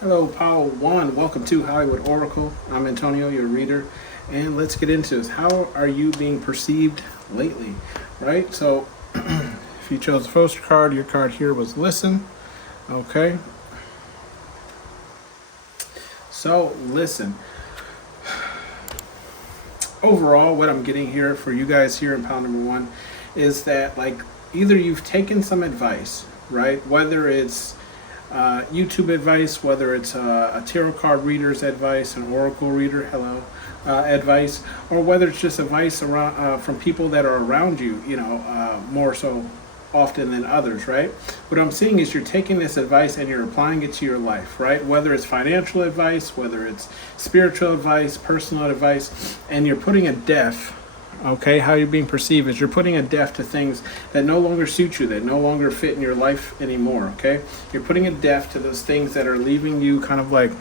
Hello, Powell One. Welcome to Hollywood Oracle. I'm Antonio, your reader, and let's get into this. How are you being perceived lately? Right? So, if you chose the first card, your card here was listen. Okay. So, listen. Overall, what I'm getting here for you guys here in Pile Number One is that, like, either you've taken some advice, right? Whether it's YouTube advice, whether it's a tarot card reader's advice, an oracle reader, advice, or whether it's just advice around from people that are around you, more so often than others, right? What I'm seeing is you're taking this advice and you're applying it to your life, right? Whether it's financial advice, whether it's spiritual advice, personal advice, and you're putting a depth. Okay, how you're being perceived is you're putting a depth to things that no longer suit you, that no longer fit in your life anymore. Okay, you're putting a depth to those things that are leaving you kind of like.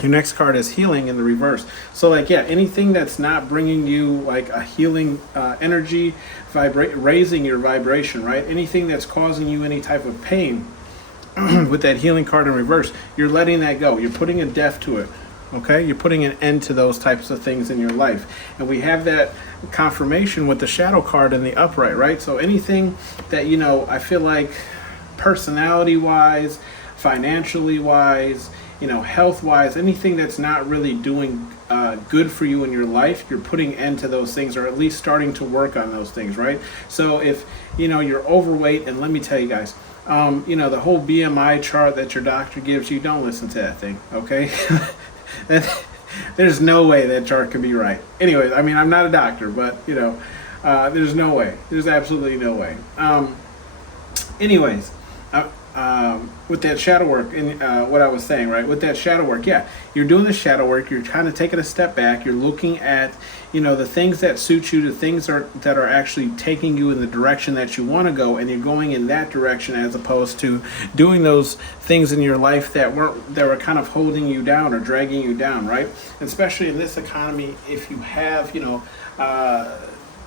Your next card is healing in the reverse. So, like, yeah, anything that's not bringing you like a healing energy, raising your vibration, right? Anything that's causing you any type of pain with that healing card in reverse, you're letting that go. You're putting a depth to it. Okay, you're putting an end to those types of things in your life. And we have that confirmation with the shadow card in the upright, right? So anything that, I feel like personality wise, financially wise, health wise, anything that's not really doing good for you in your life, you're putting end to those things, or at least starting to work on those things, right? So if, you're overweight, and let me tell you guys, the whole BMI chart that your doctor gives you, don't listen to that thing, okay? There's no way that chart could be right. Anyways, I mean, I'm not a doctor, but there's no way. There's absolutely no way. Anyways, with that shadow work and what I was saying, right? With that shadow work, yeah, you're doing the shadow work. You're kind of taking a step back. You're looking at, the things that suit you, the things that are actually taking you in the direction that you want to go, and you're going in that direction as opposed to doing those things in your life that were kind of holding you down or dragging you down, right? Especially in this economy, if you have,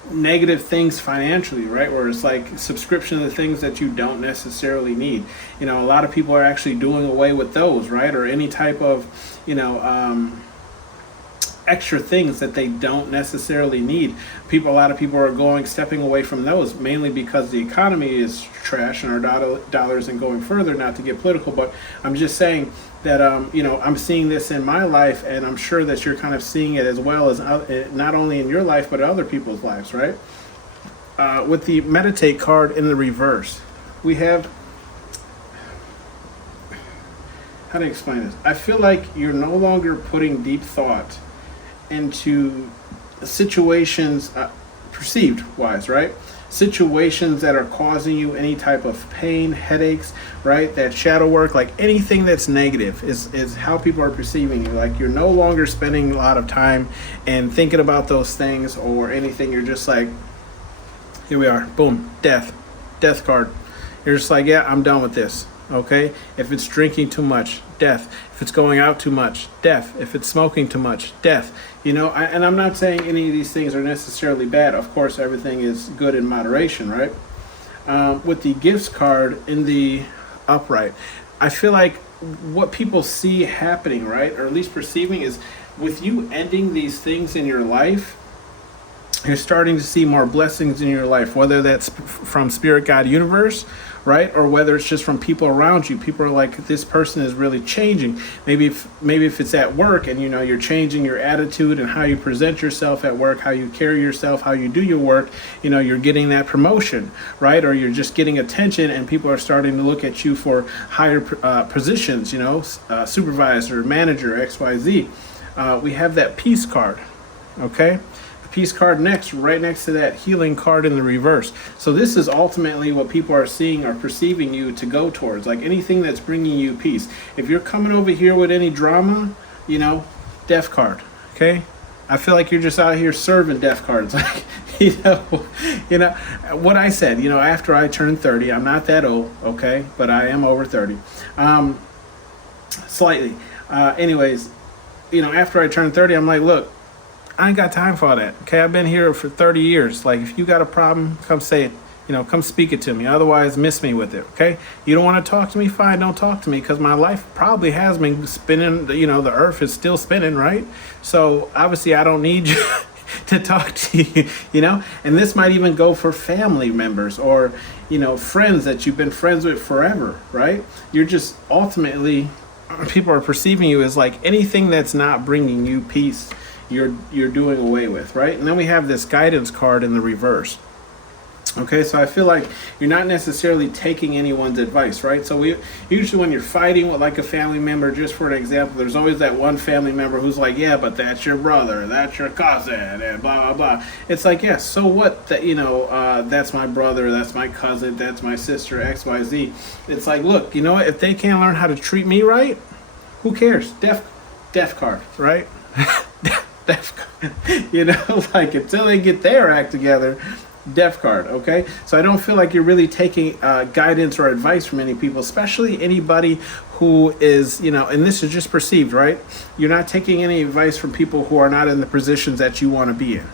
negative things financially, right? Where it's like subscription to things that you don't necessarily need. A lot of people are actually doing away with those, right? Or any type of, extra things that they don't necessarily need. A lot of people are stepping away from those, mainly because the economy is trash and our dollar isn't going further, not to get political, but I'm just saying that, I'm seeing this in my life, and I'm sure that you're kind of seeing it as well as not only in your life, but other people's lives, right? With the meditate card in the reverse, we have, how to explain this? I feel like you're no longer putting deep thought into situations, perceived wise, right? Situations that are causing you any type of pain, headaches, right? That shadow work, like anything that's negative is how people are perceiving you. Like you're no longer spending a lot of time and thinking about those things or anything. You're just like, here we are, boom, death card. You're just like, yeah, I'm done with this. Okay, if it's drinking too much, death. If it's going out too much, death. If it's smoking too much, death. And I'm not saying any of these things are necessarily bad. Of course, everything is good in moderation, right? With the gifts card in the upright, I feel like what people see happening, right, or at least perceiving, is with you ending these things in your life, you're starting to see more blessings in your life, whether that's from Spirit, God, Universe, right? Or whether it's just from people around you. People are like, this person is really changing. Maybe if it's at work and you're changing your attitude and how you present yourself at work, how you carry yourself, how you do your work, you're getting that promotion, right? Or you're just getting attention and people are starting to look at you for higher positions, supervisor, manager, XYZ. We have that peace card, okay? Peace card right next to that healing card in the reverse. So this is ultimately what people are seeing or perceiving you to go towards, like anything that's bringing you peace. If you're coming over here with any drama, death card, okay? I feel like you're just out here serving death cards. Like, you know, you know what I said. You know, after I turned 30, I'm not that old, okay, but I am over 30, slightly. Anyways, you know, after I turned 30, I'm like, look, I ain't got time for all that. Okay, I've been here for 30 years. Like, if you got a problem, come say it. You know, come speak it to me. Otherwise, miss me with it. Okay. You don't want to talk to me? Fine, don't talk to me, because my life probably has been spinning. You know, the earth is still spinning, right? So obviously, I don't need you to talk to you. You know, and this might even go for family members or, you know, friends that you've been friends with forever, right? You're just ultimately, people are perceiving you as like anything that's not bringing you peace, you're doing away with, right? And then we have this guidance card in the reverse. Okay, so I feel like you're not necessarily taking anyone's advice, right? So we usually, when you're fighting with like a family member, just for an example, there's always that one family member who's like, yeah, but that's your brother, that's your cousin, and blah, blah, blah. It's like, yeah, so what? That, you know, that's my brother, that's my cousin, that's my sister, XYZ. It's like, look, you know what? If they can't learn how to treat me right, who cares? Death card, right? Death card. You know, like, until they get their act together, death card. Okay, so I don't feel like you're really taking guidance or advice from any people, especially anybody who is, you know, and this is just perceived, right? You're not taking any advice from people who are not in the positions that you want to be in.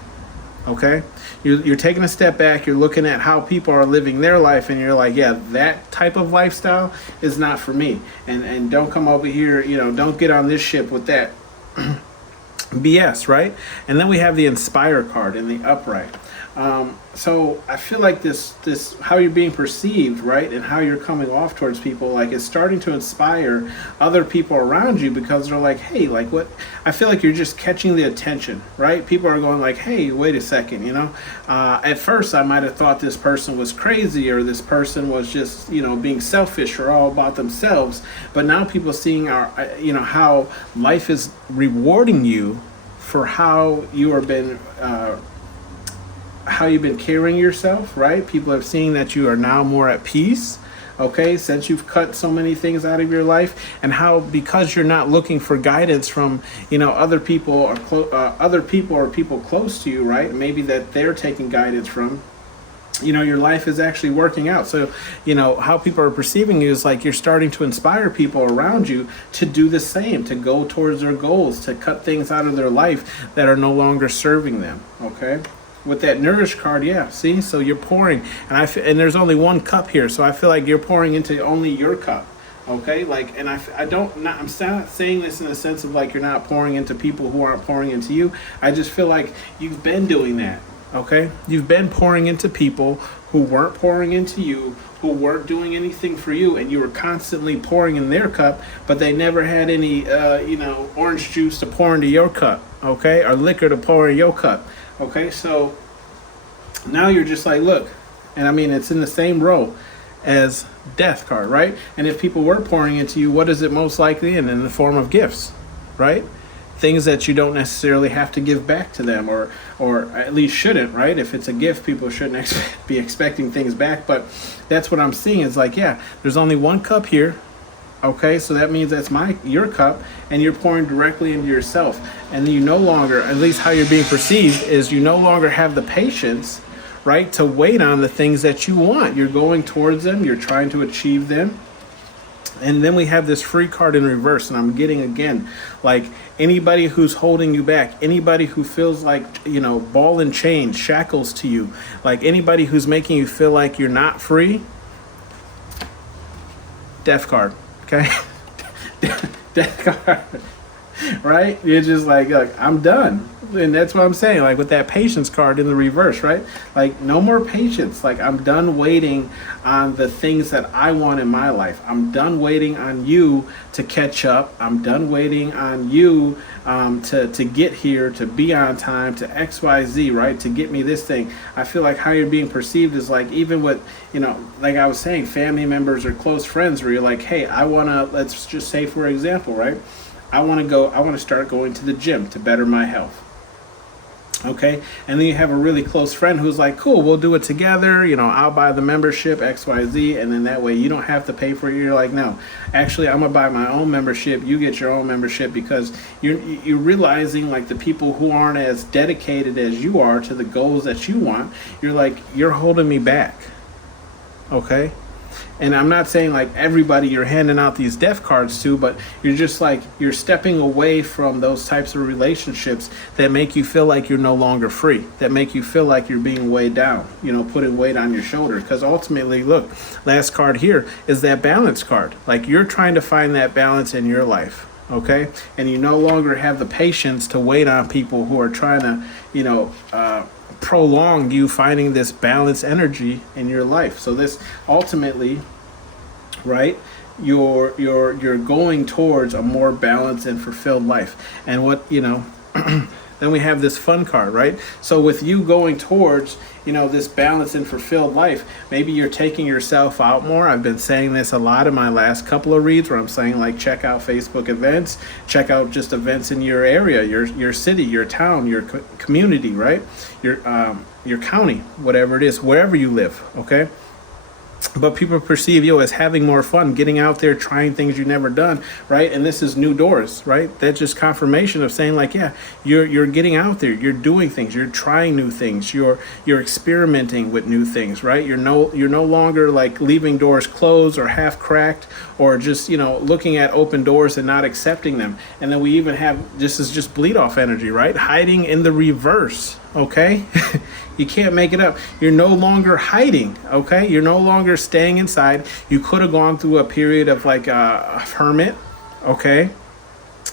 Okay, you're taking a step back, you're looking at how people are living their life, and you're like, yeah, that type of lifestyle is not for me, and don't come over here, you know, don't get on this ship with that BS, right? And then we have the inspire card in the upright. So I feel like this how you're being perceived, right, and how you're coming off towards people, like, it's starting to inspire other people around you, because they're like, hey, like, what? I feel like you're just catching the attention, right? People are going like, hey, wait a second, you know, at first I might have thought this person was crazy, or this person was just, you know, being selfish or all about themselves, but now people are seeing you know, how life is rewarding you for how you have been how you've been carrying yourself, right? People are seeing that you are now more at peace, okay, since you've cut so many things out of your life, and how, because you're not looking for guidance from, you know, other people or people close to you, right? Maybe that they're taking guidance from, you know, your life is actually working out. So, you know, how people are perceiving you is like you're starting to inspire people around you to do the same, to go towards their goals, to cut things out of their life that are no longer serving them, okay? With that nourish card, yeah, see, so you're pouring, and there's only one cup here, so I feel like you're pouring into only your cup, okay? Like, and I'm not saying this in the sense of like you're not pouring into people who aren't pouring into you. I just feel like you've been doing that, okay? You've been pouring into people who weren't pouring into you, who weren't doing anything for you, and you were constantly pouring in their cup, but they never had any, you know, orange juice to pour into your cup, okay, or liquor to pour in your cup. Okay, so now you're just like, look, and I mean, it's in the same row as death card, right? And if people were pouring into you, what is it most likely in the form of gifts, right? Things that you don't necessarily have to give back to them, or at least shouldn't, right? If it's a gift, people shouldn't be expecting things back. But that's what I'm seeing is like, yeah, there's only one cup here. Okay, so that means that's your cup, and you're pouring directly into yourself. And you no longer, at least how you're being perceived, is you no longer have the patience, right, to wait on the things that you want. You're going towards them, you're trying to achieve them. And then we have this free card in reverse, and I'm getting, again, like, anybody who's holding you back, anybody who feels like, you know, ball and chain, shackles to you, like anybody who's making you feel like you're not free, death card. Okay, death card, right? You're just like, look, I'm done. And that's what I'm saying, like with that patience card in the reverse, right? Like, no more patience. Like, I'm done waiting on the things that I want in my life. I'm done waiting on you to catch up. I'm done waiting on you to get here, to be on time, to XYZ, right? To get me this thing. I feel like how you're being perceived is like, even with, you know, like I was saying, family members or close friends where you're like, hey, I want to, let's just say, for example, right? I want to start going to the gym to better my health. Okay, and then you have a really close friend who's like, cool, we'll do it together, I'll buy the membership XYZ, and then that way you don't have to pay for it. You're like, no, actually I'm gonna buy my own membership, you get your own membership, because you're realizing, like, the people who aren't as dedicated as you are to the goals that you want, you're like, you're holding me back. Okay, and I'm not saying like everybody you're handing out these death cards to, but you're just like, you're stepping away from those types of relationships that make you feel like you're no longer free, that make you feel like you're being weighed down, putting weight on your shoulders. Because ultimately, look, last card here is that balance card. Like, you're trying to find that balance in your life. Okay, and you no longer have the patience to wait on people who are trying to, prolong you finding this balanced energy in your life. So this ultimately, right, you're going towards a more balanced and fulfilled life. And what then we have this fun card, right? So with you going towards this balanced and fulfilled life, maybe you're taking yourself out more. I've been saying this a lot in my last couple of reads, where I'm saying, like, check out Facebook events, check out just events in your area, your city, your town, your community, right, your county, whatever it is, wherever you live. Okay, but people perceive you as having more fun, getting out there, trying things you've never done, right? And this is new doors, right? That's just confirmation of saying, like, yeah, you're getting out there, you're doing things, you're trying new things, you're experimenting with new things, right? You're no longer like leaving doors closed or half cracked, or just looking at open doors and not accepting them. And then we even have, this is just bleed off energy, right? Hiding in the reverse. Okay, you can't make it up. You're no longer hiding. Okay, you're no longer staying inside. You could have gone through a period of like a hermit. Okay,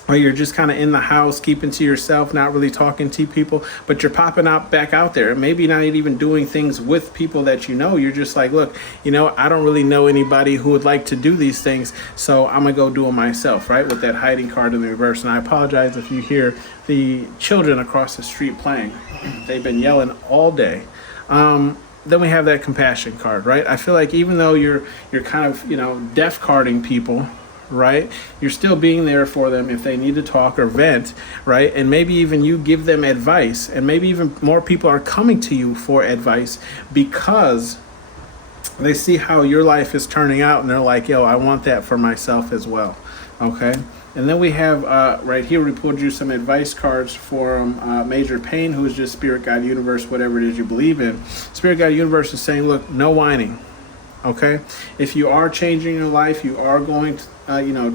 where you're just kind of in the house, keeping to yourself, not really talking to people, but you're popping out back out there. Maybe not even doing things with people that You're just like, look, I don't really know anybody who would like to do these things, so I'm gonna go do it myself, right? With that hiding card in the reverse. And I apologize if you hear the children across the street playing. They've been yelling all day. Then we have that compassion card, right? I feel like even though you're kind of, deaf carding people, right, you're still being there for them if they need to talk or vent, right? And maybe even you give them advice, and maybe even more people are coming to you for advice because they see how your life is turning out, and they're like, yo, I want that for myself as well. Okay, and then we have right here, we pulled you some advice cards from Major Payne, who is just Spirit Guide Universe, whatever it is you believe in. Spirit Guide Universe is saying, look, no whining. Okay, if you are changing your life, you are going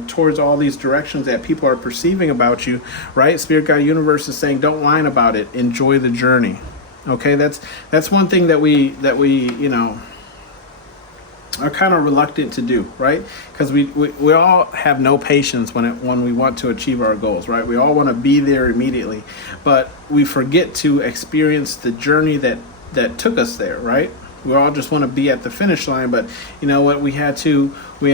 towards all these directions that people are perceiving about you, right? Spirit Guide Universe is saying, don't whine about it. Enjoy the journey. Okay, that's one thing that we are kind of reluctant to do, right? Because we all have no patience when we want to achieve our goals, right? We all want to be there immediately, but we forget to experience the journey that took us there, right? We all just want to be at the finish line, but you know what? We had to pay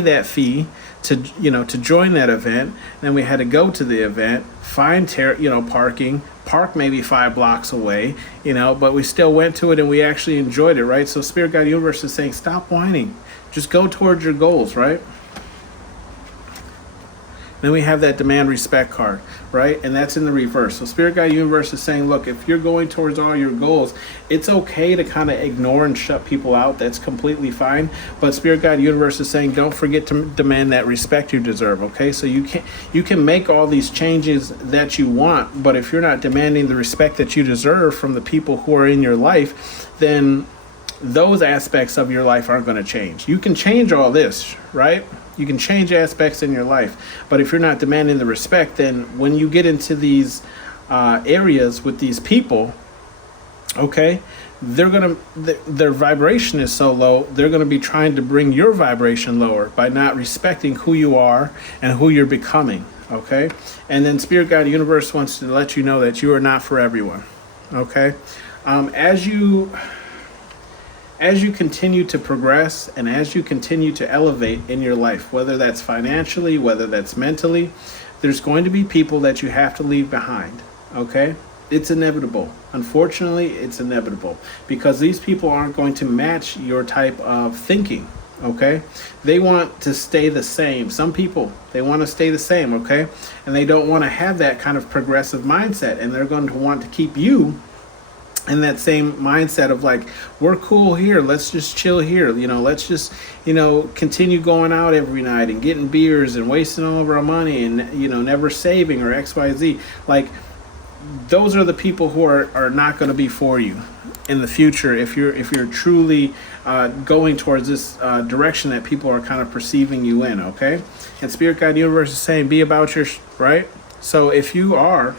that fee to join that event. Then we had to go to the event, find park maybe 5 blocks away, but we still went to it and we actually enjoyed it, right? So Spirit Guide Universe is saying, stop whining, just go towards your goals, right? Then we have that demand respect card, right? And that's in the reverse. So Spirit Guide Universe is saying, look, if you're going towards all your goals, it's okay to kind of ignore and shut people out. That's completely fine. But Spirit Guide Universe is saying, don't forget to demand that respect you deserve, okay? So you can make all these changes that you want, but if you're not demanding the respect that you deserve from the people who are in your life, then those aspects of your life aren't going to change. You can change all this, right? You can change aspects in your life, but if you're not demanding the respect, then when you get into these areas with these people, okay, their vibration is so low, they're going to be trying to bring your vibration lower by not respecting who you are and who you're becoming, okay? And then Spirit Guide Universe wants to let you know that you are not for everyone, okay? As you continue to progress and as you continue to elevate in your life, whether that's financially, whether that's mentally, there's going to be people that you have to leave behind, okay? It's inevitable. Unfortunately, it's inevitable because these people aren't going to match your type of thinking, Okay, they want to stay the same. Some people, they want to stay the same. Okay, and they don't want to have that kind of progressive mindset, and they're going to want to keep you in that same mindset of like, we're cool here, let's just chill here, let's just continue going out every night and getting beers and wasting all of our money and never saving or XYZ. Like, those are the people who are not going to be for you in the future if you're truly going towards this direction that people are kind of perceiving you in. Okay, and Spirit Guide Universe is saying be about your right. So if you are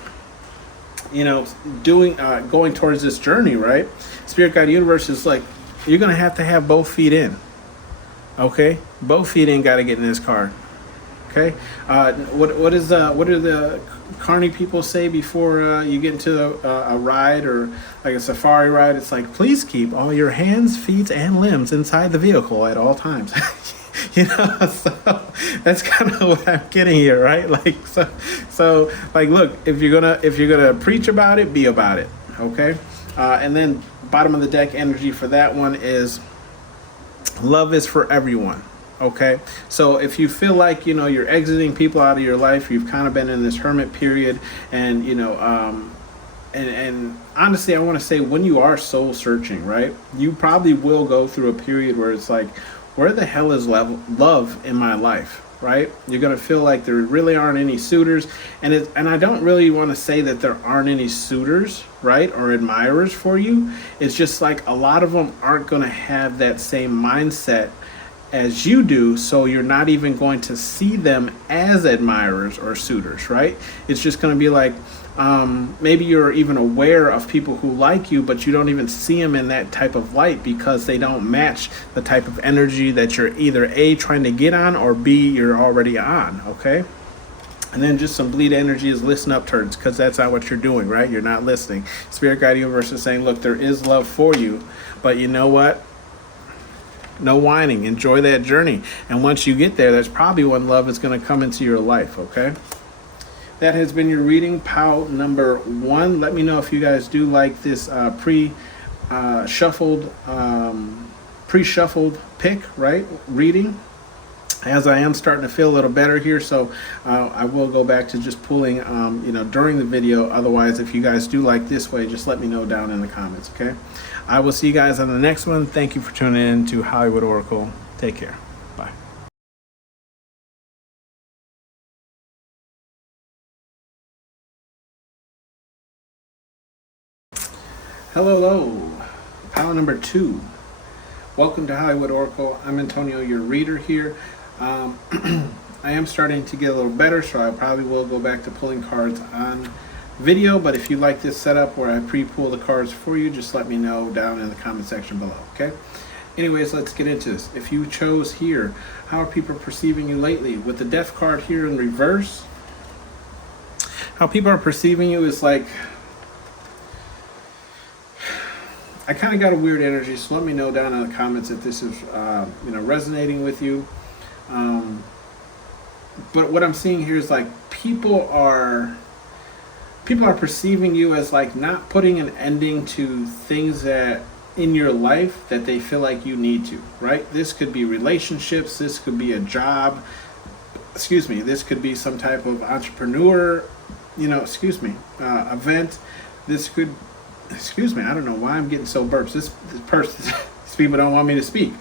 doing going towards this journey, right, Spirit Guide Universe is like, you're gonna have to have both feet in. Okay, both feet in, got to get in this car. Okay, what do the carny people say before you get into a ride or like a safari ride? It's like, please keep all your hands, feet, and limbs inside the vehicle at all times. So that's kind of what I'm getting here, right? Like, so like, look, if you're gonna preach about it, be about it. Okay, and then bottom of the deck energy for that one is love is for everyone. Okay, so if you feel like you're exiting people out of your life, you've kind of been in this hermit period, and and honestly, I want to say, when you are soul searching, right, you probably will go through a period where it's like, where the hell is love in my life, right? You're gonna feel like there really aren't any suitors, and I don't really want to say that there aren't any suitors, right, or admirers for you. It's just like a lot of them aren't gonna have that same mindset as you do, so you're not even going to see them as admirers or suitors, right? It's just going to be like, maybe you're even aware of people who like you, but you don't even see them in that type of light because they don't match the type of energy that you're either A, trying to get on, or B, you're already on. Okay, and then just some bleed energy is listen up turds, because that's not what you're doing, right? You're not listening. Spirit Guide Universe is saying, look, there is love for you, but you know what? No whining. Enjoy that journey. And once you get there, that's probably when love is going to come into your life. Okay. That has been your reading, POW number 1. Let me know if you guys do like this pre-shuffled pick, right? Reading. As I am starting to feel a little better here, so I will go back to just pulling, during the video. Otherwise, if you guys do like this way, just let me know down in the comments, okay? I will see you guys on the next one. Thank you for tuning in to Hollywood Oracle. Take care. Bye. Hello. POW number 2. Welcome to Hollywood Oracle. I'm Antonio, your reader here. I am starting to get a little better, so I probably will go back to pulling cards on video, but if you like this setup where I pre-pull the cards for you, just let me know down in the comment section below. Okay, anyways, let's get into this. If you chose here, how are people perceiving you lately? With the Death card here in reverse, how people are perceiving you is like, I kind of got a weird energy, so let me know down in the comments if this is resonating with you. But what I'm seeing here is like, people are perceiving you as like not putting an ending to things that in your life that they feel like you need to, right? This could be relationships, this could be a job, this could be some type of entrepreneur, event. This could, I don't know why I'm getting so burps. This person, these people don't want me to speak.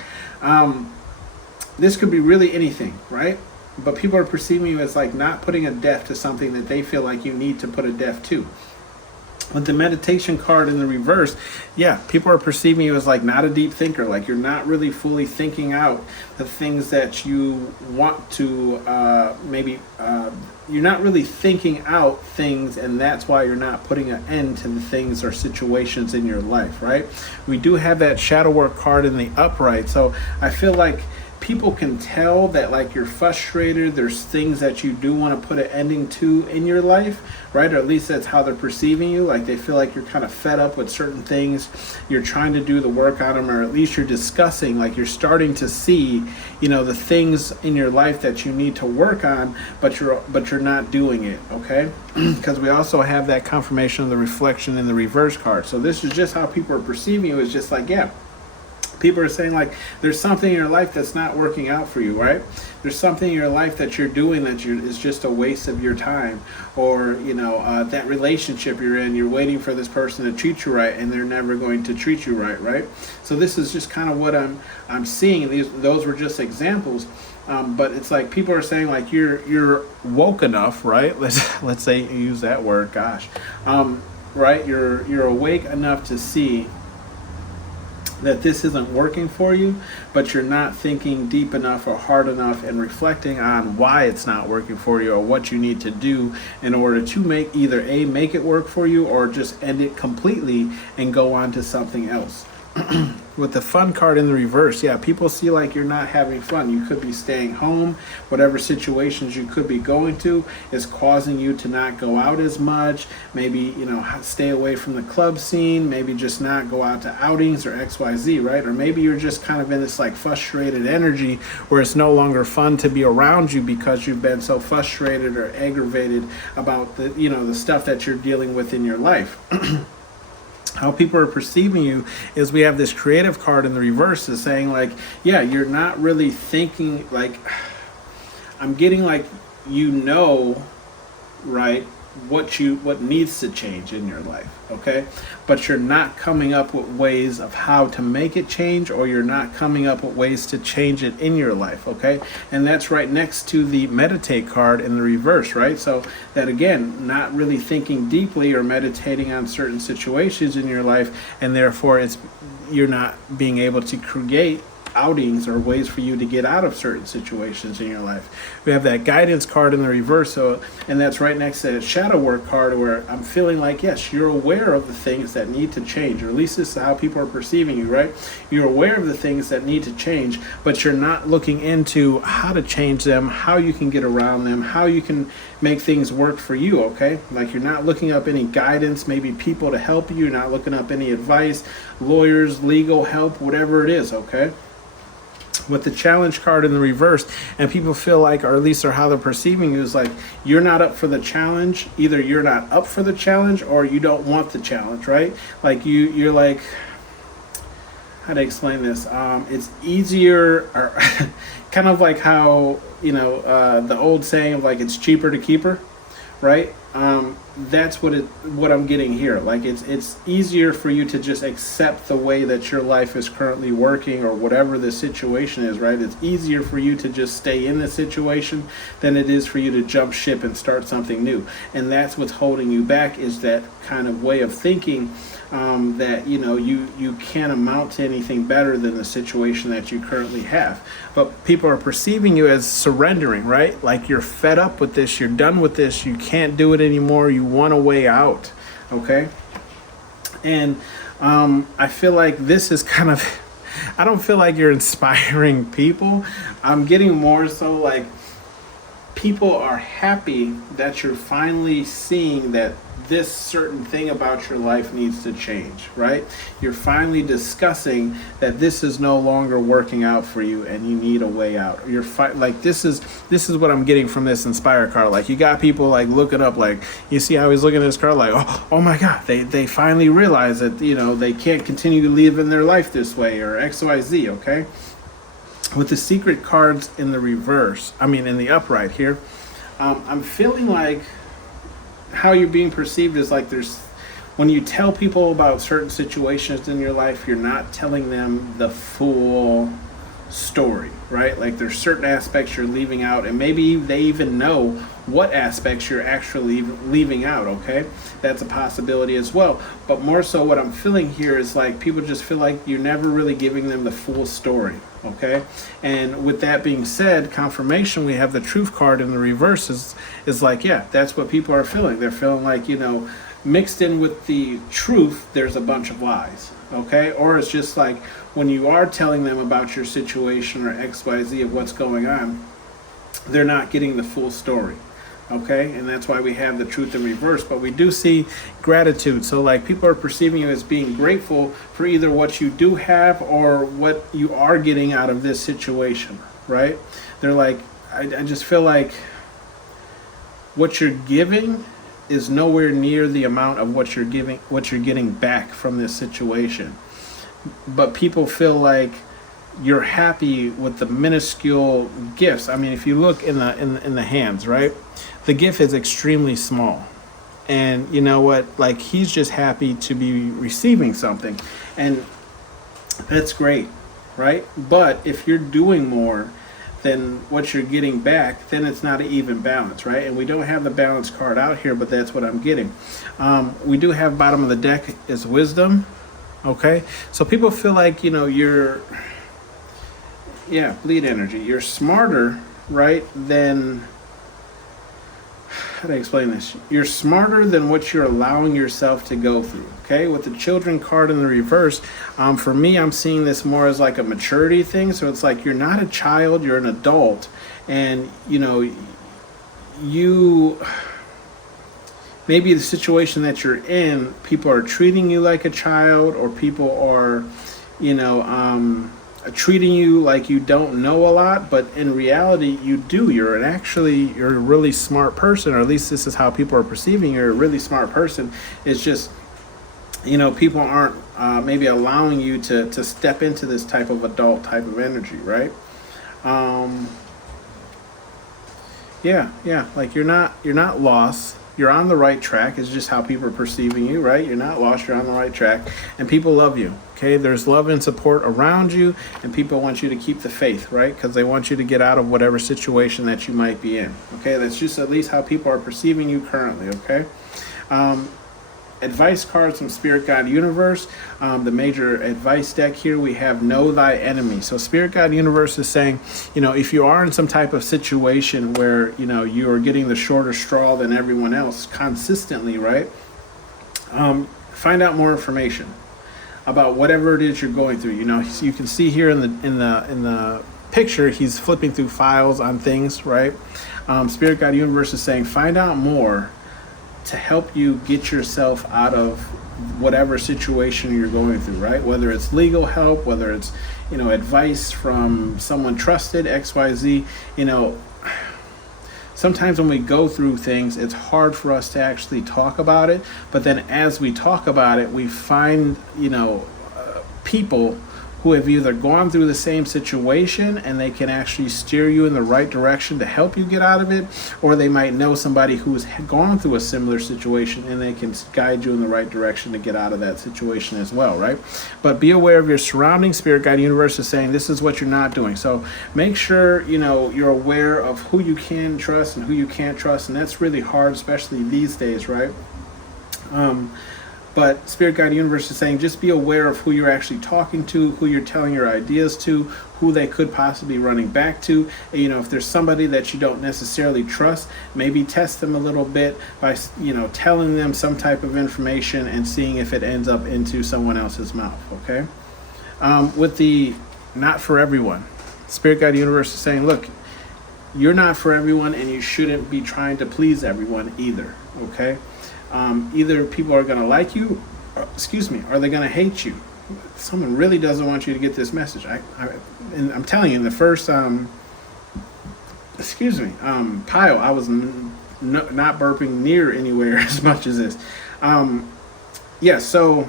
This could be really anything, right? But people are perceiving you as like not putting a death to something that they feel like you need to put a death to. With the meditation card in the reverse, yeah, people are perceiving you as like not a deep thinker, like you're not really fully thinking out the things that you want to, you're not really thinking out things, and that's why you're not putting an end to the things or situations in your life, right? We do have that shadow work card in the upright, so I feel like people can tell that like you're frustrated, there's things that you do want to put an ending to in your life, right? Or at least that's how they're perceiving you. Like they feel like you're kind of fed up with certain things, you're trying to do the work on them, or at least you're discussing, like you're starting to see, the things in your life that you need to work on, but you're not doing it, okay? Because we also have that confirmation of the reflection in the reverse card. So this is just how people are perceiving you. It's just like, yeah, People are saying like there's something in your life that's not working out for you, right? There's something in your life that you're doing that is just a waste of your time, or that relationship you're in, you're waiting for this person to treat you right, and they're never going to treat you right, right? So this is just kind of what I'm seeing. Those were just examples, but it's like people are saying like you're woke enough, right? Let's say you use that word, gosh, right? You're awake enough to see that this isn't working for you, but you're not thinking deep enough or hard enough and reflecting on why it's not working for you or what you need to do in order to make it work for you, or just end it completely and go on to something else. With the fun card in the reverse, yeah, people see like you're not having fun. You could be staying home. Whatever situations you could be going to is causing you to not go out as much. Maybe, stay away from the club scene. Maybe just not go out to outings or XYZ, right? Or maybe you're just kind of in this like frustrated energy where it's no longer fun to be around you because you've been so frustrated or aggravated about the stuff that you're dealing with in your life. How people are perceiving you is we have this creative card in the reverse is saying like, yeah, you're not really thinking like, I'm getting like, right, what needs to change in your life, okay? But you're not coming up with ways of how to make it change, or you're not coming up with ways to change it in your life, okay? And that's right next to the meditate card in the reverse, right? So that again, not really thinking deeply or meditating on certain situations in your life, and therefore you're not being able to create outings or ways for you to get out of certain situations in your life. We have that guidance card in the reverse, and that's right next to that shadow work card, where I'm feeling like, yes, you're aware of the things that need to change, or at least this is how people are perceiving you, right? You're aware of the things that need to change, but you're not looking into how to change them, how you can get around them, how you can make things work for you, okay? Like you're not looking up any guidance, maybe people to help you, you're not looking up any advice, lawyers, legal help, whatever it is, okay? With the challenge card in the reverse, and people feel like, or at least or how they're perceiving you, is like you're not up for the challenge. Either you're not up for the challenge or you don't want the challenge, right? Like you're like, how to explain this? It's easier, or kind of like how the old saying of like it's cheaper to keep her, right? That's what I'm getting here. Like it's easier for you to just accept the way that your life is currently working, or whatever the situation is, right? It's easier for you to just stay in the situation than it is for you to jump ship and start something new. And that's what's holding you back, is that kind of way of thinking, that you can't amount to anything better than the situation that you currently have. But people are perceiving you as surrendering, right? Like you're fed up with this, you're done with this, you can't do it anymore, you want a way out, okay? And I feel like this is kind of, I don't feel like you're inspiring people. I'm getting more so like people are happy that you're finally seeing that this certain thing about your life needs to change, right? You're finally discussing that this is no longer working out for you and you need a way out. You're like this is what I'm getting from this Inspire card. Like you got people like looking up, like you see how he's looking at this card like, oh my God, they finally realize that they can't continue to live in their life this way, or XYZ, okay? With the secret cards in the reverse, in the upright here, I'm feeling like how you're being perceived is like when you tell people about certain situations in your life, you're not telling them the full story, right? Like there's certain aspects you're leaving out, and maybe they even know what aspects you're actually leaving out, okay? That's a possibility as well. But more so what I'm feeling here is like people just feel like you're never really giving them the full story, okay? And with that being said, confirmation, we have the truth card in the reverse is like, yeah, that's what people are feeling. They're feeling like, mixed in with the truth, there's a bunch of lies, okay? Or it's just like when you are telling them about your situation or XYZ of what's going on, they're not getting the full story, okay? And that's why we have the truth in reverse. But we do see gratitude. So like people are perceiving you as being grateful for either what you do have or what you are getting out of this situation, right? They're like, I just feel like what you're giving is nowhere near the amount of what you're getting back from this situation. but people feel like you're happy with the minuscule gifts. I mean, if you look in the hands, right? The gift is extremely small. And you know what? Like, he's just happy to be receiving something. And that's great, right? But if you're doing more than what you're getting back, then it's not an even balance, right? And we don't have the balance card out here, but that's what I'm getting. We do have bottom of the deck is wisdom. Okay, so people feel like, bleed energy. You're smarter, right, than, how do I explain this? You're smarter than what you're allowing yourself to go through. Okay, with the children card in the reverse, for me, I'm seeing this more as like a maturity thing. So it's like you're not a child, you're an adult, and you maybe the situation that you're in, people are treating you like a child, or people are, treating you like you don't know a lot, but in reality you do. You're a really smart person, or at least this is how people are perceiving you're a really smart person. It's just, people aren't maybe allowing you to step into this type of adult type of energy, right? Like you're not lost. You're on the right track. It's just how people are perceiving you, right? You're not lost. You're on the right track, and people love you. Okay, there's love and support around you, and people want you to keep the faith, right? Because they want you to get out of whatever situation that you might be in. Okay, that's just at least how people are perceiving you currently. Okay. Advice cards from Spirit Guide Universe. The major advice deck here, we have Know Thy Enemy. So Spirit Guide Universe is saying, if you are in some type of situation where, you are getting the shorter straw than everyone else consistently, right? Find out more information about whatever it is you're going through. You can see here in the picture, he's flipping through files on things, right? Spirit Guide Universe is saying, find out more to help you get yourself out of whatever situation you're going through, right? Whether it's legal help, whether it's, advice from someone trusted, XYZ, sometimes when we go through things, it's hard for us to actually talk about it. But then as we talk about it, we find, people who have either gone through the same situation and they can actually steer you in the right direction to help you get out of it, or they might know somebody who's gone through a similar situation and they can guide you in the right direction to get out of that situation as well, right? But be aware of your surroundings. Spirit Guide Universe is saying this is what you're not doing. So make sure, you're aware of who you can trust and who you can't trust, and that's really hard, especially these days, right? But Spirit Guide Universe is saying just be aware of who you're actually talking to, who you're telling your ideas to, who they could possibly be running back to. If there's somebody that you don't necessarily trust, maybe test them a little bit by, telling them some type of information and seeing if it ends up into someone else's mouth, okay? With the not for everyone, Spirit Guide Universe is saying, look, you're not for everyone, and you shouldn't be trying to please everyone either, okay? Either people are going to like you, or they're going to hate you. Someone really doesn't want you to get this message. And I'm telling you, in the first, pile, I was not burping near anywhere as much as this. So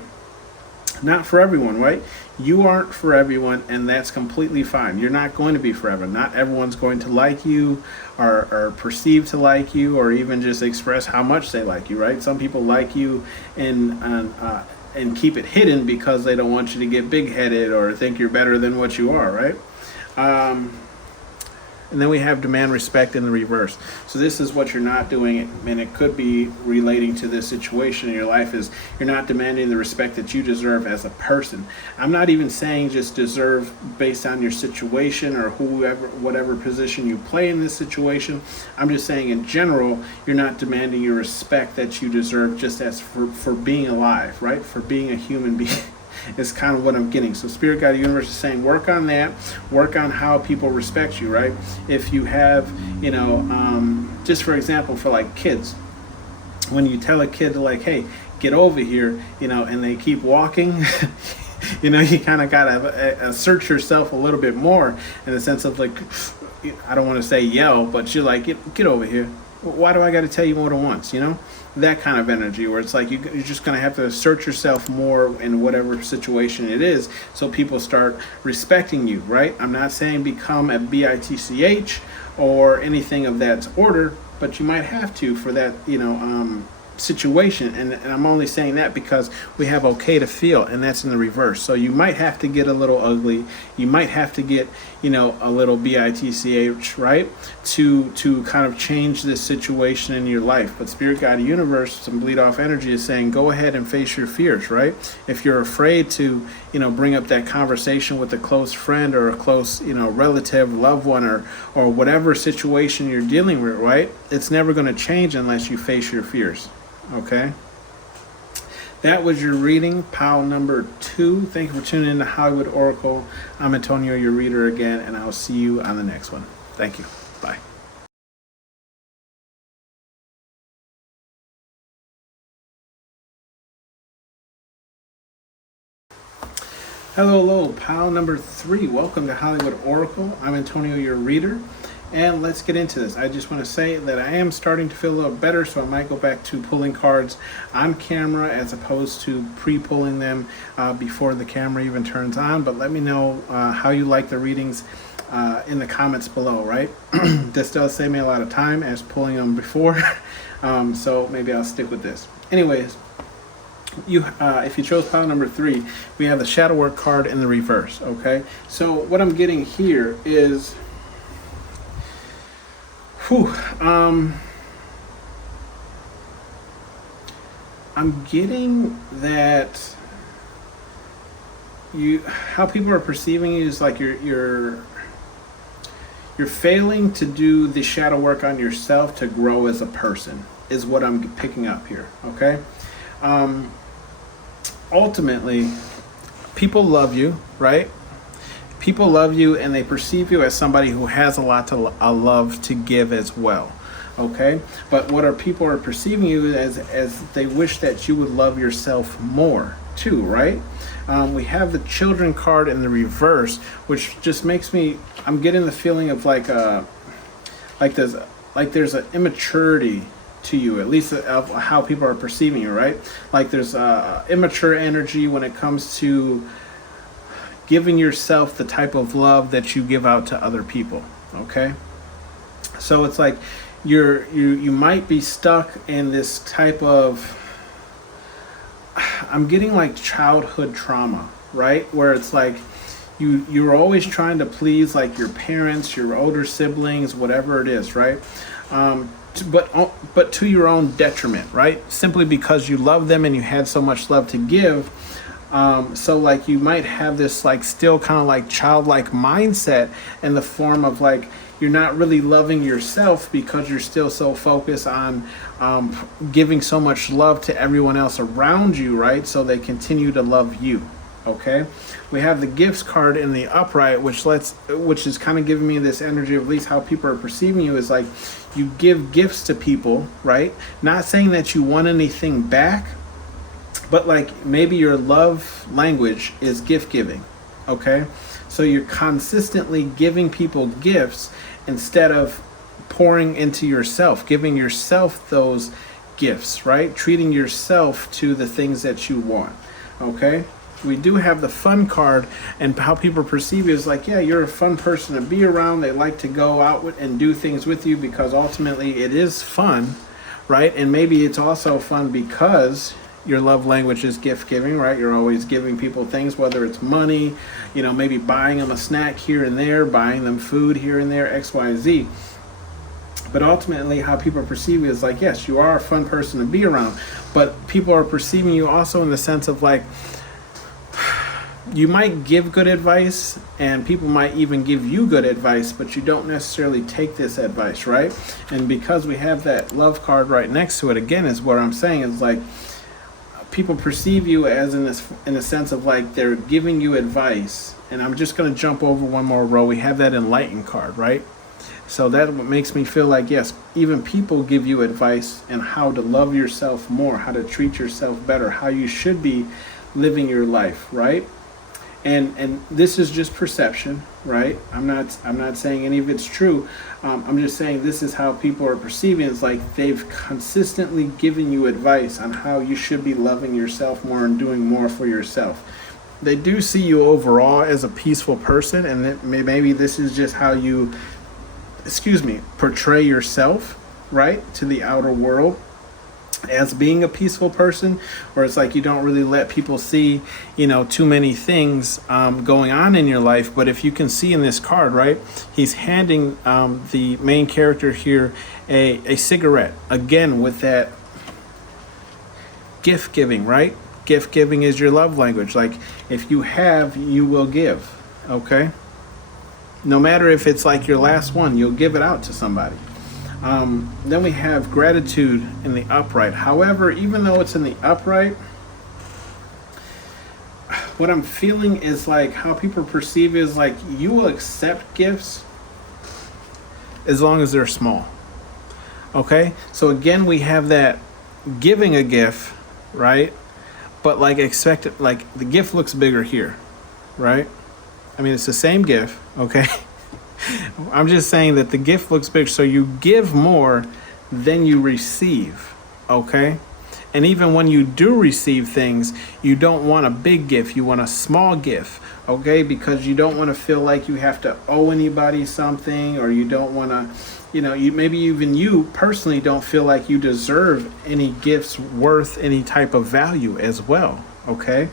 not for everyone, right? You aren't for everyone, and that's completely fine. You're not going to be forever. Not everyone's going to like you or perceive to like you, or even just express how much they like you, right? Some people like you and keep it hidden because they don't want you to get big-headed or think you're better than what you are, right? And then we have demand respect in the reverse. So this is what you're not doing, and it could be relating to this situation in your life, is you're not demanding the respect that you deserve as a person. I'm not even saying just deserve based on your situation or whatever position you play in this situation. I'm just saying in general, you're not demanding your respect that you deserve just as for being alive, right? For being a human being. Is kind of what I'm getting. So Spirit Guide Universe is saying work on that, work on how people respect you, right? If you have, just for example, for like kids, when you tell a kid like, hey, get over here, and they keep walking, you kind of got to assert yourself a little bit more in the sense of like, I don't want to say yell, but you're like, get over here. Why do I got to tell you more than once, that kind of energy where it's like you're just going to have to assert yourself more in whatever situation it is so people start respecting you, right? I'm not saying become a bitch or anything of that order, but you might have to for that, situation. And I'm only saying that because we have okay to feel, and that's in the reverse. So you might have to get a little ugly. You might have to get, a little bitch, right? To kind of change this situation in your life. But Spirit Guide Universe, some bleed off energy is saying, go ahead and face your fears, right? If you're afraid to, bring up that conversation with a close friend or a close, relative, loved one, or whatever situation you're dealing with, right? It's never going to change unless you face your fears. Okay, that was your reading, pile number 2. Thank you for tuning in to Hollywood Oracle. I'm Antonio, your reader again, and I'll see you on the next one. Thank you. Bye. Hello, pile number 3. Welcome to Hollywood Oracle. I'm Antonio, your reader. And let's get into this. I just want to say that I am starting to feel a little better, so I might go back to pulling cards on camera as opposed to pre-pulling them before the camera even turns on. But let me know how you like the readings in the comments below, right? This does save me a lot of time as pulling them before, so maybe I'll stick with this. Anyways, if you chose pile number 3, we have the shadow work card in the reverse, okay? So what I'm getting here is I'm getting that how people are perceiving you is like you're failing to do the shadow work on yourself to grow as a person is what I'm picking up here, okay? Ultimately, people love you, right? People love you and they perceive you as somebody who has a lot to love to give as well, okay? But what people are perceiving you as they wish that you would love yourself more too, right? We have the children card in the reverse, which just makes me, I'm getting the feeling of like there's an immaturity to you, at least of how people are perceiving you, right? Like there's immature energy when it comes to giving yourself the type of love that you give out to other people, okay? So it's like you might be stuck in this type of, I'm getting like childhood trauma, right? Where it's like you're always trying to please like your parents, your older siblings, whatever it is, right? But to your own detriment, right? Simply because you love them and you had so much love to give. So like you might have this like still kind of like childlike mindset in the form of like you're not really loving yourself because you're still so focused on giving so much love to everyone else around you, right? So they continue to love you. Okay, we have the gifts card in the upright, which is kind of giving me this energy of at least how people are perceiving you is like you give gifts to people, right? Not saying that you want anything back, but like maybe your love language is gift giving, okay? So you're consistently giving people gifts instead of pouring into yourself, giving yourself those gifts, right? Treating yourself to the things that you want, okay? We do have the fun card, and how people perceive you is like, yeah, you're a fun person to be around. They like to go out and do things with you because ultimately it is fun, right? And maybe it's also fun because your love language is gift giving, right? You're always giving people things, whether it's money, maybe buying them a snack here and there, buying them food here and there, X, Y, Z. But ultimately, how people perceive you is like, yes, you are a fun person to be around, but people are perceiving you also in the sense of like, you might give good advice and people might even give you good advice, but you don't necessarily take this advice, right? And because we have that love card right next to it, again, is what I'm saying is like, people perceive you as in the sense of like they're giving you advice. And I'm just going to jump over one more row. We have that enlightened card, right? So that makes me feel like, yes, even people give you advice on how to love yourself more, how to treat yourself better, how you should be living your life, right? And this is just perception, right? I'm not saying any of it's true. I'm just saying this is how people are perceiving. It's like they've consistently given you advice on how you should be loving yourself more and doing more for yourself. They do see you overall as a peaceful person, and maybe this is just how you, portray yourself, right, to the outer world as being a peaceful person. Or it's like you don't really let people see, too many things going on in your life. But if you can see in this card, right, he's handing the main character here a cigarette, again with that gift giving, right? Gift giving is your love language. Like, if you have, you will give, okay? No matter if it's like your last one, you'll give it out to somebody. Then we have gratitude in the upright. However, even though it's in the upright, what I'm feeling is like how people perceive is like you will accept gifts as long as they're small. Okay? So again, we have that giving a gift, right? But like expect it, like the gift looks bigger here, right? I mean, it's the same gift, okay? I'm just saying that the gift looks big, so you give more than you receive, okay? And even when you do receive things, you don't want a big gift, you want a small gift, okay? Because you don't want to feel like you have to owe anybody something, or you don't want to, maybe even you personally don't feel like you deserve any gifts worth any type of value as well, okay?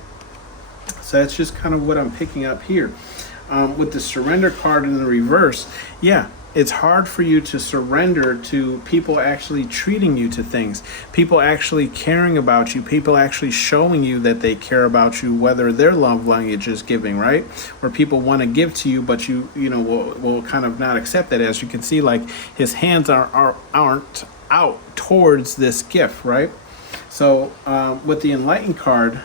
So that's just kind of what I'm picking up here. With the surrender card in the reverse, it's hard for you to surrender to people actually treating you to things, people actually caring about you, people actually showing you that they care about you, whether their love language is giving, right? Where people want to give to you, but you will kind of not accept that. As you can see, like his hands aren't out towards this gift, right? So with the enlightened card,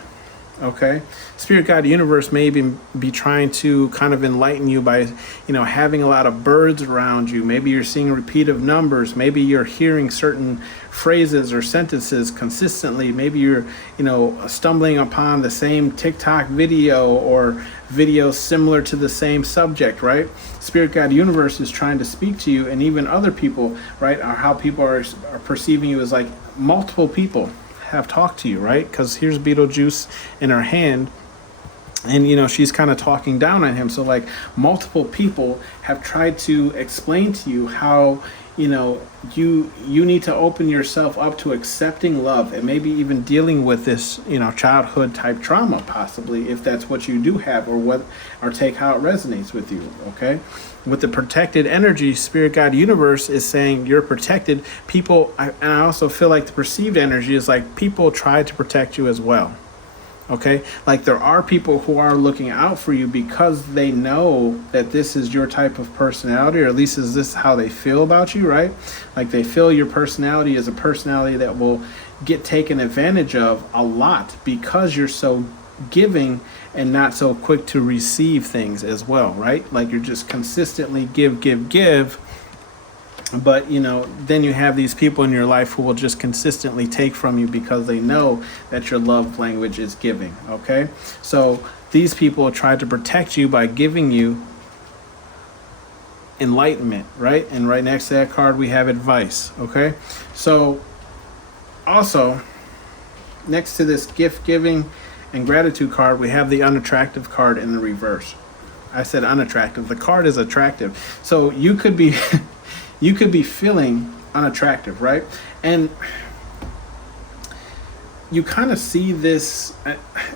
okay, Spirit Guide Universe may even be trying to kind of enlighten you by, having a lot of birds around you. Maybe you're seeing repetitive numbers. Maybe you're hearing certain phrases or sentences consistently. Maybe you're, stumbling upon the same TikTok video or video similar to the same subject, right? Spirit Guide Universe is trying to speak to you, and even other people, right, or how people are perceiving you as like multiple people have talked to you, right? Because here's Beetlejuice in her hand, and she's kind of talking down on him. So like multiple people have tried to explain to you how you need to open yourself up to accepting love, and maybe even dealing with this childhood type trauma, possibly, if that's what you do have, or take how it resonates with you. Okay, with the protected energy, Spirit Guide Universe is saying you're protected. And I also feel like the perceived energy is like people try to protect you as well. Okay, like there are people who are looking out for you because they know that this is your type of personality, or at least is this how they feel about you, right? Like they feel your personality is a personality that will get taken advantage of a lot because you're so giving and not so quick to receive things as well, right? Like you're just consistently give. But then you have these people in your life who will just consistently take from you because they know that your love language is giving. Okay, so these people try to protect you by giving you enlightenment, right? And right next to that card we have advice. Okay, so also next to this gift giving and gratitude card, we have the unattractive card in the reverse. I said unattractive. The card is attractive, so you could be you could be feeling unattractive, right? And you kind of see this,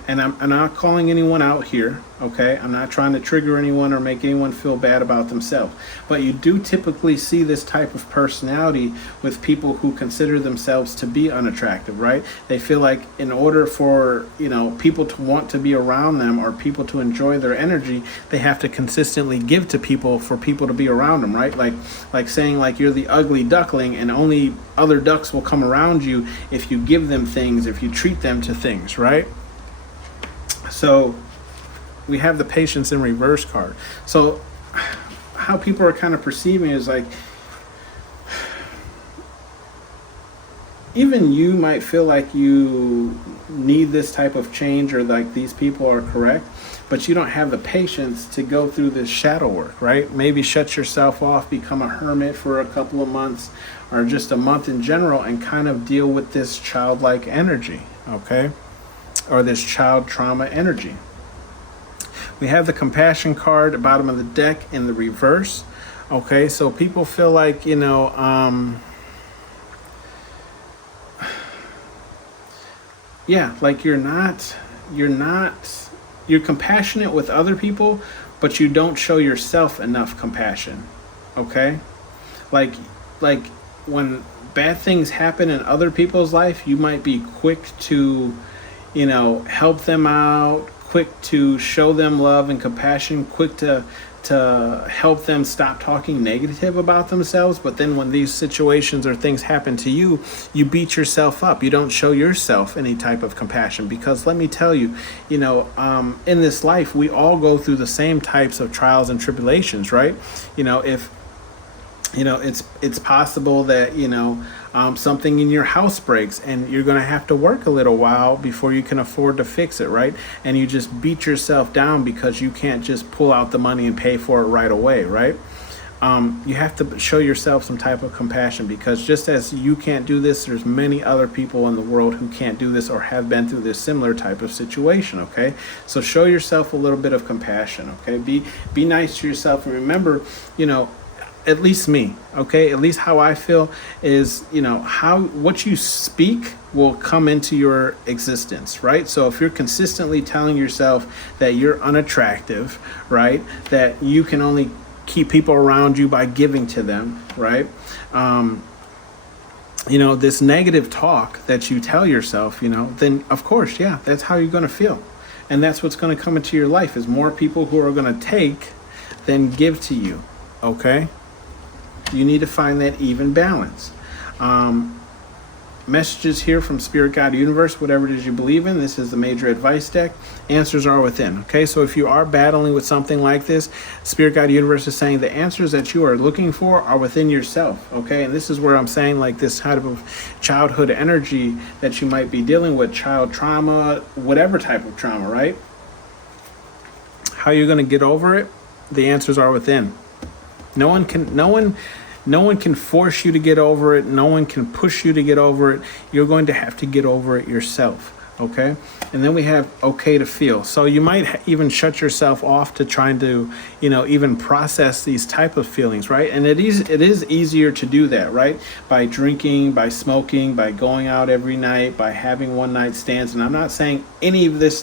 and I'm not calling anyone out here, okay? I'm not trying to trigger anyone or make anyone feel bad about themselves. But you do typically see this type of personality with people who consider themselves to be unattractive, right? They feel like in order for, people to want to be around them or people to enjoy their energy, they have to consistently give to people for people to be around them, right? Like saying like you're the ugly duckling and only other ducks will come around you if you give them things, if you treat them to things, right? So we have the patience in reverse card. So how people are kind of perceiving is like even you might feel like you need this type of change, or like these people are correct, but you don't have the patience to go through this shadow work, right? Maybe shut yourself off, become a hermit for a couple of months or just a month in general, and kind of deal with this childlike energy, okay? Or this child trauma energy. We have the compassion card, the bottom of the deck, in the reverse. Okay, so people feel like, yeah, like you're compassionate with other people, but you don't show yourself enough compassion. Okay? Like when bad things happen in other people's life, you might be quick to, help them out, quick to show them love and compassion, quick to help them stop talking negative about themselves. But then when these situations or things happen to you, you beat yourself up. You don't show yourself any type of compassion, because let me tell you, in this life, we all go through the same types of trials and tribulations, right? If it's possible that something in your house breaks, and you're going to have to work a little while before you can afford to fix it, right? And you just beat yourself down because you can't just pull out the money and pay for it right away, right? You have to show yourself some type of compassion, because just as you can't do this, there's many other people in the world who can't do this or have been through this similar type of situation, okay? So show yourself a little bit of compassion, okay? Be nice to yourself, and remember, at least me, okay? At least how I feel is, what you speak will come into your existence, right? So if you're consistently telling yourself that you're unattractive, right? That you can only keep people around you by giving to them, right? This negative talk that you tell yourself, then of course, yeah, that's how you're going to feel. And that's what's going to come into your life, is more people who are going to take than give to you, okay? You need to find that even balance. Messages here from Spirit, God, Universe, whatever it is you believe in. This is the major advice deck. Answers are within. Okay, so if you are battling with something like this, Spirit, God, Universe is saying the answers that you are looking for are within yourself. Okay, and this is where I'm saying, like, this type of childhood energy that you might be dealing with, child trauma, whatever type of trauma, right? How you're going to get over it? The answers are within. No one can force you to get over it. No one can push you to get over it. You're going to have to get over it yourself, okay? And then we have okay to feel. So you might even shut yourself off to trying to, even process these type of feelings, right? And it is easier to do that, right? By drinking, by smoking, by going out every night, by having one night stands. And I'm not saying any of these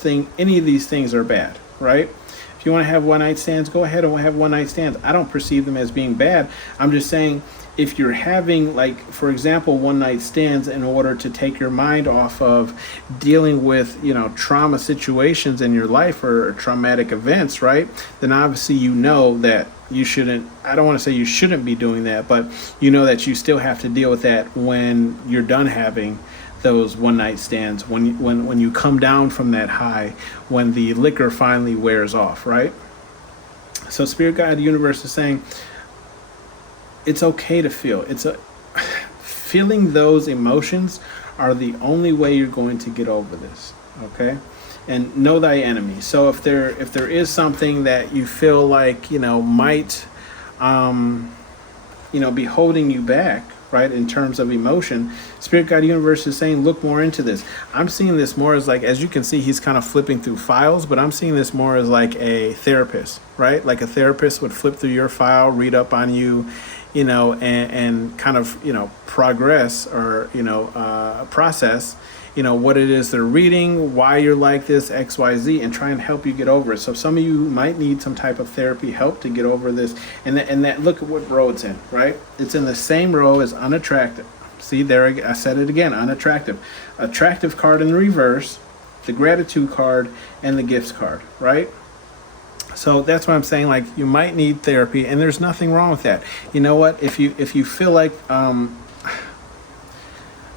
things are bad, right? If you want to have one night stands, go ahead and have one night stands. I don't perceive them as being bad. I'm just saying, if you're having, like, for example, one night stands in order to take your mind off of dealing with, trauma situations in your life or traumatic events, right? Then obviously that you shouldn't, I don't want to say you shouldn't be doing that, but that you still have to deal with that when you're done having those one night stands, when you come down from that high, when the liquor finally wears off, right? So Spirit, God, Universe is saying it's okay to feel. Feeling those emotions are the only way you're going to get over this, okay? And know thy enemy. So if there is something that you feel like might be holding you back, right, in terms of emotion, Spirit, God, Universe is saying look more into this. I'm seeing this more as, like, as you can see, he's kind of flipping through files, but I'm seeing this more as like a therapist, right? Like a therapist would flip through your file, read up on you, and kind of progress or process what it is they're reading, why you're like this, XYZ, and try and help you get over it. So some of you might need some type of therapy help to get over this. And that look at what row it's in, right? It's in the same row as unattractive. See, there, I said it again, unattractive. Attractive card in the reverse, the gratitude card, and the gifts card, right? So that's what I'm saying, like, you might need therapy, and there's nothing wrong with that. You know what? If you feel like, let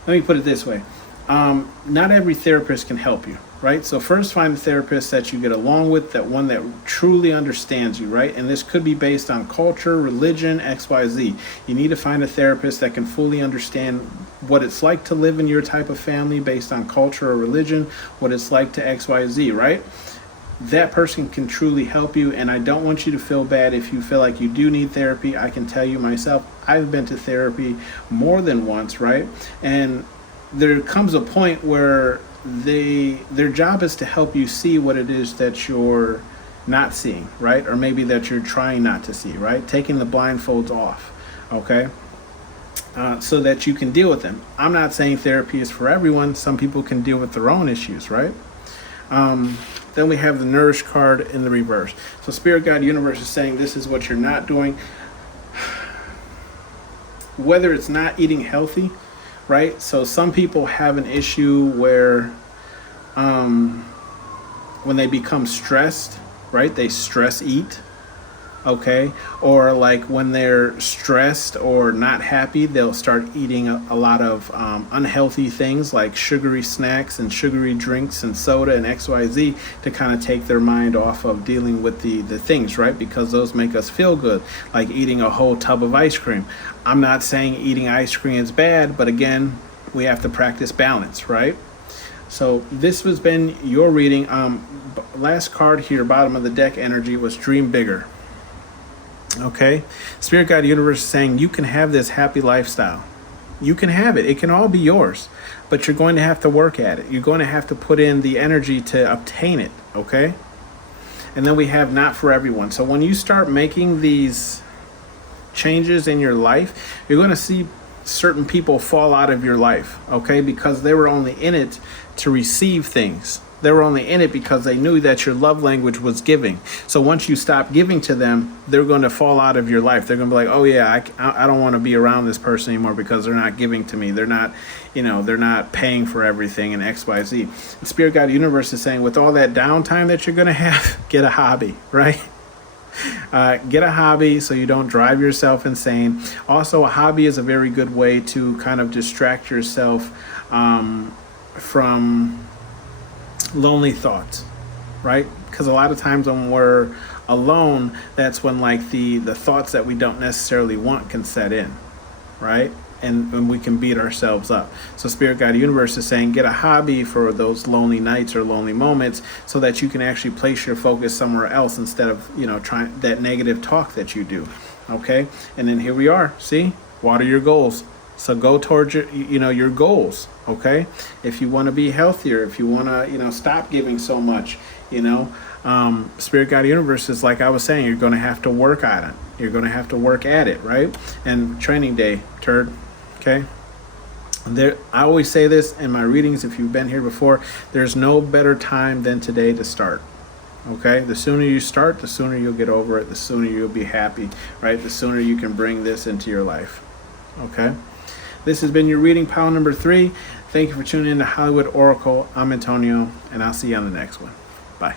me put it this way. Not every therapist can help you, right? So first find a therapist that you get along with, that one that truly understands you, right? And this could be based on culture, religion, XYZ. You need to find a therapist that can fully understand what it's like to live in your type of family based on culture or religion, what it's like to XYZ, right? That person can truly help you. And I don't want you to feel bad if you feel like you do need therapy. I can tell you myself, I've been to therapy more than once, right? And there comes a point where their job is to help you see what it is that you're not seeing, right? Or maybe that you're trying not to see, right? Taking the blindfolds off, okay? So that you can deal with them. I'm not saying therapy is for everyone. Some people can deal with their own issues, right? Then we have the nourish card in the reverse. So Spirit Guide Universe is saying this is what you're not doing. Whether it's not eating healthy, right? So some people have an issue where when they become stressed, right? They stress eat, okay? Or like when they're stressed or not happy, they'll start eating a lot of unhealthy things like sugary snacks and sugary drinks and soda and XYZ to kind of take their mind off of dealing with the things, right? Because those make us feel good, like eating a whole tub of ice cream. I'm not saying eating ice cream is bad, but again, we have to practice balance, right? So this has been your reading. Last card here, bottom of the deck energy, was dream bigger. Okay, Spirit Guide Universe is saying you can have this happy lifestyle. You can have it. It can all be yours, but you're going to have to work at it. You're going to have to put in the energy to obtain it. Okay, and then we have not for everyone. So when you start making these changes in your life, you're going to see certain people fall out of your life. Okay, because they were only in it to receive things. They were only in it because they knew that your love language was giving. So once you stop giving to them, they're going to fall out of your life. They're going to be like, oh yeah, I don't want to be around this person anymore because they're not giving to me. They're not, they're not paying for everything and XYZ. The Spirit Guide Universe is saying with all that downtime that you're going to have, get a hobby, right? Get a hobby so you don't drive yourself insane. Also, a hobby is a very good way to kind of distract yourself from lonely thoughts, right? Because a lot of times when we're alone, that's when like the thoughts that we don't necessarily want can set in, right? And we can beat ourselves up. So Spirit Guide Universe is saying get a hobby for those lonely nights or lonely moments so that you can actually place your focus somewhere else instead of, trying that negative talk that you do. Okay? And then here we are. See? What are your goals? So go towards your goals, okay? If you want to be healthier, if you want to, stop giving so much, Spirit Guide Universe is like I was saying, you're going to have to work on it. You're going to have to work at it, right? And training day, turd, okay? I always say this in my readings, if you've been here before, there's no better time than today to start. Okay, the sooner you start, the sooner you'll get over it, the sooner you'll be happy, right? The sooner you can bring this into your life. Okay, this has been your reading pile number 3. Thank you for tuning in to Hollywood Oracle. I'm Antonio, and I'll see you on the next one. Bye.